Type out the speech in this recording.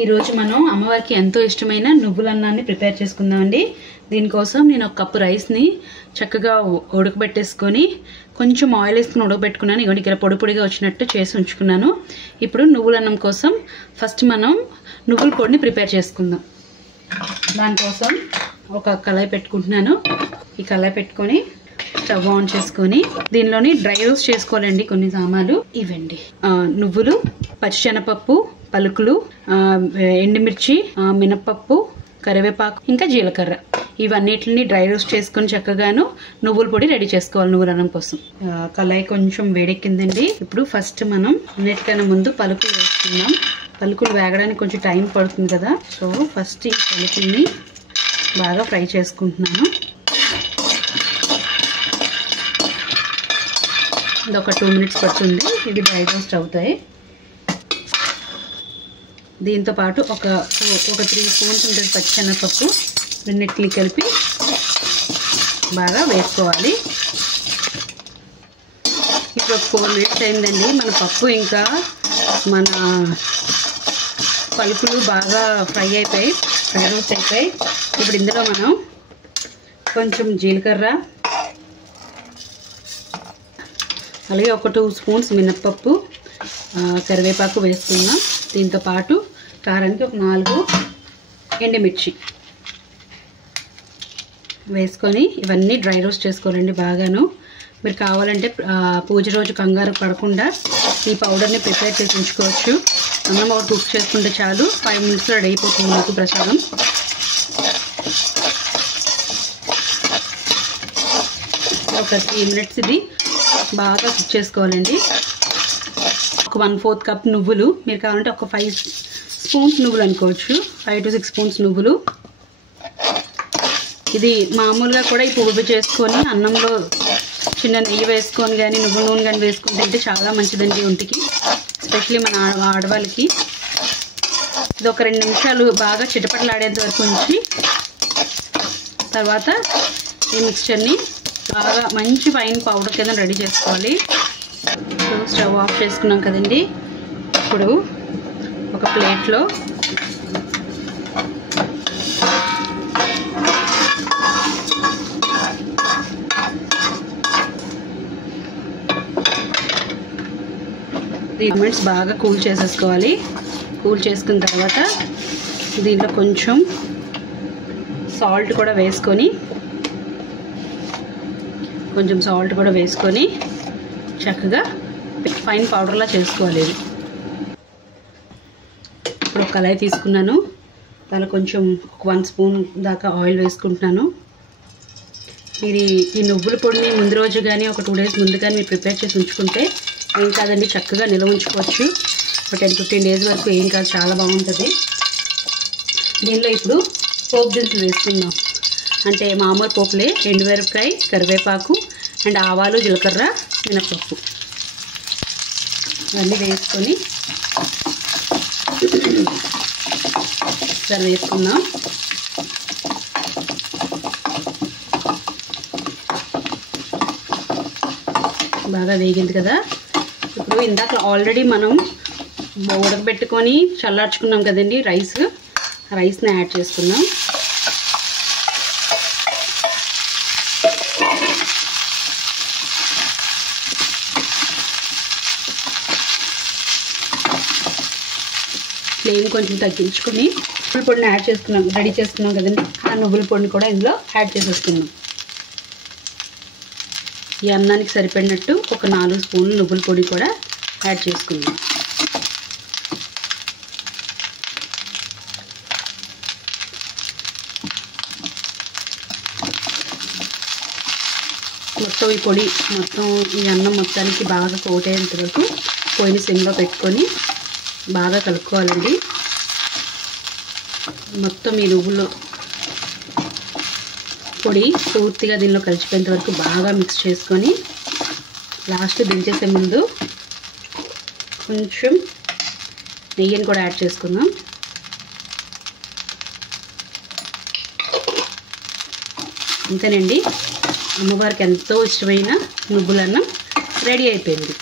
ఈ రోజు మనం అమ్మవారికి ఎంతో ఇష్టమైన నువ్వుల అన్నాన్ని ప్రిపేర్ చేసుకుందామండి. దీనికోసం నేను ఒక కప్పు రైస్ ని చక్కగా ఉడకబెట్టేసుకొని కొంచెం ఆయిల్ వేసుకొని ఉడకబెట్టుకున్నాను. ఇగోండి ఇక్కడ పొడి పొడిగా వచ్చినట్టు చేసి ఉంచుకున్నాను. ఇప్పుడు నువ్వుల అన్నం కోసం ఫస్ట్ మనం నువ్వుల పొడిని ప్రిపేర్ చేసుకుందాం. దానికోసం ఒక కళాయి పెట్టుకుంటున్నాను. ఈ కళాయి పెట్టుకొని స్టవ్ ఆన్ చేసుకొని దీనిలోని డ్రై రోస్ట్ చేసుకోవాలండి. కొన్ని సామాన్లు ఇవ్వండి: నువ్వులు, పచ్చిశనగపప్పు, పలుకులు, ఎండుమిర్చి, మినపప్పు, కరివేపాకు, ఇంకా జీలకర్ర. ఇవన్నిటిని డ్రై రోస్ట్ చేసుకొని చక్కగాను నువ్వుల పొడి రెడీ చేసుకోవాలి నువ్వుల అన్నం కోసం. కళాయి కొంచెం వేడెక్కిందండి. ఇప్పుడు ఫస్ట్ మనం అన్నిటికన్నా ముందు పలుకులు వేసుకుందాం. పలుకులు వేగడానికి కొంచెం టైం పడుతుంది కదా, సో ఫస్ట్ ఈ పలుకుల్ని బాగా ఫ్రై చేసుకుంటున్నాను. ఇది ఒక 2 minutes పడుతుంది. ఇవి డ్రై రోస్ట్ అవుతాయి. దీంతో పాటు ఒక 3 స్పూన్స్ ఉంటుంది పచ్చిశనగపప్పు. రెండింటిని కలిపి బాగా వేసుకోవాలి. ఇప్పుడు 4 minutes అయిందండి. మన పప్పు ఇంకా మన పలుకులు బాగా ఫ్రై అయిపోయి డ్రై రోస్ట్ అయిపోయి. ఇప్పుడు ఇందులో మనం కొంచెం జీలకర్ర, అలాగే ఒక 2 స్పూన్స్ మినప్పప్పు, కరివేపాకు వేసుకుందాం. దీంతో పాటు కారానికి ఒక 4 ఎండుమిర్చి వేసుకొని ఇవన్నీ డ్రై రోస్ట్ చేసుకోవాలండి బాగాను. మీరు కావాలంటే పూజ రోజు కంగారు పడకుండా ఈ పౌడర్ని ప్రిపేర్ చేసి ఉంచుకోవచ్చు. అన్నం ఒక కుక్ చేసుకుంటే చాలు, 5 minutesలో రెడీ అయిపోతుంది మీకు ప్రసాదం. ఒక 3 minutes ఇది బాగా కుక్ చేసుకోవాలండి. ఒక 1/4 కప్ నువ్వులు, మీరు కావాలంటే ఒక 5 స్పూన్స్ నువ్వులు అనుకోవచ్చు. 5 to 6 స్పూన్స్ నువ్వులు. ఇది మామూలుగా కూడా ఈ పువ్వు చేసుకొని అన్నంలో చిన్న నెయ్యి వేసుకొని కానీ నువ్వుల నూనె కానీ వేసుకుని తింటే చాలా మంచిదండి ఒంటికి, ఎస్పెషల్లీ మన ఆడవాళ్ళకి. ఇది ఒక 2 నిమిషాలు బాగా చిటపటలాడేంత వరకు ఉంచి తర్వాత ఈ మిక్స్చర్ని బాగా మంచి ఫైన్ పౌడర్ కింద రెడీ చేసుకోవాలి. స్టవ్ ఆఫ్ చేసుకున్నాం కదండి. ఇప్పుడు ఒక ప్లేట్లో మినిట్స్ బాగా కూల్ చేసేసుకోవాలి. కూల్ చేసుకున్న తర్వాత దీంట్లో కొంచెం సాల్ట్ కూడా వేసుకొని చక్కగా ఫైన్ పౌడర్లా చేసుకోవాలి. ఇప్పుడు ఒక కళాయి తీసుకున్నాను. దానిలో కొంచెం 1 స్పూన్ దాకా ఆయిల్ వేసుకుంటున్నాను. మీరు ఈ నువ్వుల పొడిని ముందు రోజు కానీ ఒక 2 days ముందు కానీ మీరు ప్రిపేర్ చేసి ఉంచుకుంటే ఏం కాదండి, చక్కగా నిల్వ ఉంచుకోవచ్చు. ఒక 10-15 days వరకు ఏం కాదు, చాలా బాగుంటుంది. దీనిలో ఇప్పుడు పోపు దినుసులు వేసుకుందాం. అంటే మామూలు పోపులే: ఎండుమిరపకాయ, కరివేపాకు అండ్ ఆవాలు, జీలకర్ర, మినపప్పు ఇవన్నీ వేసుకొని సరే వేసుకుందాం. బాగా వేగింది కదా. ఇప్పుడు ఇందాక ఆల్రెడీ మనం ఉడకబెట్టుకొని చల్లార్చుకున్నాం కదండి రైస్ని యాడ్ చేసుకుందాం. ఫ్లేమ్ కొంచెం తగ్గించుకొని నువ్వుల పొడిని రెడీ చేసుకున్నాం కదండి. ఆ నువ్వుల పొడిని కూడా ఇందులో యాడ్ చేసేసుకున్నాం. ఈ అన్నానికి సరిపడినట్టు ఒక 4 స్పూన్లు నువ్వుల పొడి కూడా యాడ్ చేసుకుందాం. మొత్తం ఈ పొడి ఈ అన్నం మొత్తానికి బాగా కోట్ అయ్యేంత వరకు పొయ్యిని సిమ్లో పెట్టుకొని బాగా కలుపుకోవాలండి. మొత్తం ఈ నువ్వుల పొడి పూర్తిగా దీనిలో కలిసిపోయేంత వరకు బాగా మిక్స్ చేసుకొని లాస్ట్ దించేసే ముందు కొంచెం నెయ్యిని కూడా యాడ్ చేసుకుందాం. అంతేనండి, అమ్మవారికి ఎంతో ఇష్టమైన నువ్వుల అన్నం రెడీ అయిపోయింది.